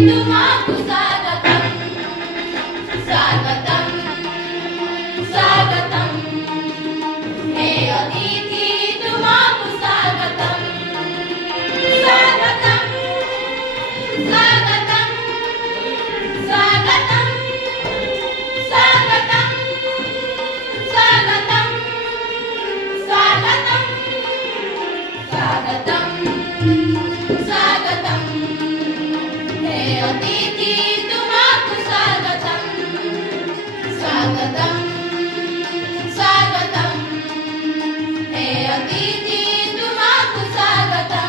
तुमाकु स्वागतं स्वागतं स्वागतं हे अतिथि तुमाकु स्वागतं स्वागतं स्वागतं स्वागतं स्वागतं स्वागतं स्वागतं स्वागतं स्वागतं हे अतिथि तुमाकु स्वागतं स्वागतं स्वागतं हे अतिथि तुमाकु स्वागतं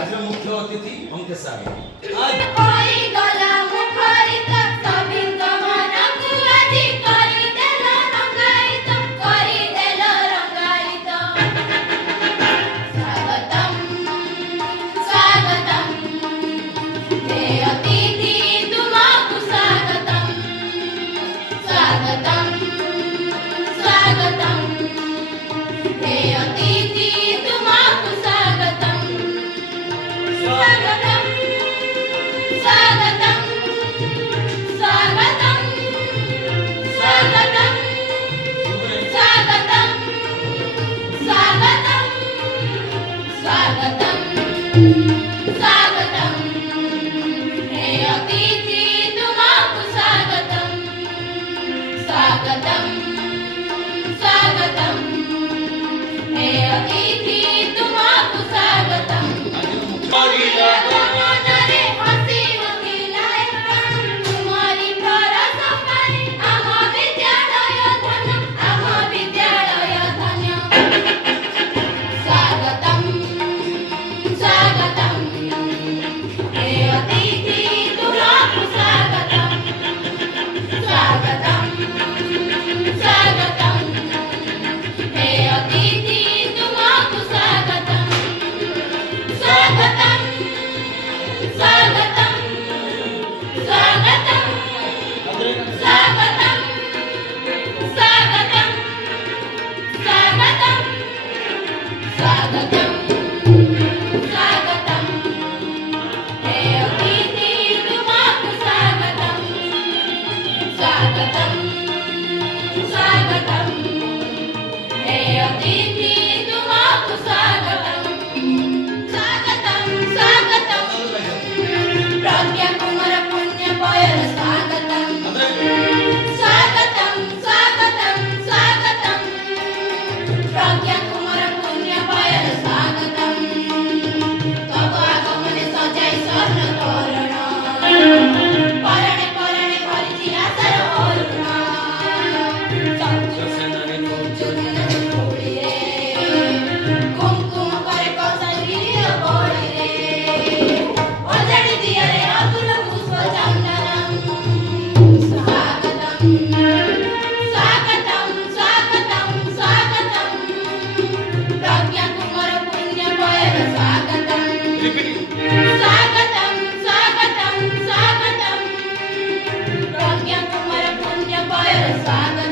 आज मुख्य अतिथि अंक साहेब कोई गला मुखरित सभिंग मनकु आजी करिदेल रंगायित स्वागतं स्वागतं हे अतिथि तुमाकु स्वागतं स्वागतं स्वागतं हे अतिथि तुमाकु स्वागतं स्वागतं स्वागतं स्वागतं स्वागतं स्वागतं स्वागतं स्वागतं स्वागतं हे अतिथि तुमाकु स्वागतं स्वागतं स्वागतं हे अतिथि तुमाकु स्वागतं मନରେ हसी उठिलाए प्राण तुम्हारी परस पाई आम विद्यालय धन्य स्वागतं स्वागतं हे अतिथि तुमाकु स्वागतं स्वागतं स्वागतं हे अतिथि तुमाकु स्वागतं स्वागतं स्वागतं स्वागतं स्वागतं स्वागतं स्वागतं स्वागतं स्वागतं हे अतिथि तुमाकु स्वागतं स्वागतं स्वागतं हे अतिथि तुमाकु स्वागतं स्वागतं स्वागतं प्रज्ञा कुमार पुण्य पयर स्वागतं स्वागतं स्वागतं स्वागतं प्रज्ञा कुमार पुण्य पयर स्वागतं तव आगमने सजाई स्वर्ण तोरण परणे परणे भरिछि आशार अरुण चक्षुषेन्द्रने चुनन चुकोड़ी रे कुमकुम करे कौशली बड़ी रे ओजड़ी दिया रे अतुल पुष्प चंदनम स्वागतं स्वागतं स्वागतं स्वागतं प्रज्ञा कुमार पुण्य पयर स्वागतं स्वागतं स्वागतं स्वागतं प्रज्ञा कुमार पुण्य पयर स्वागतं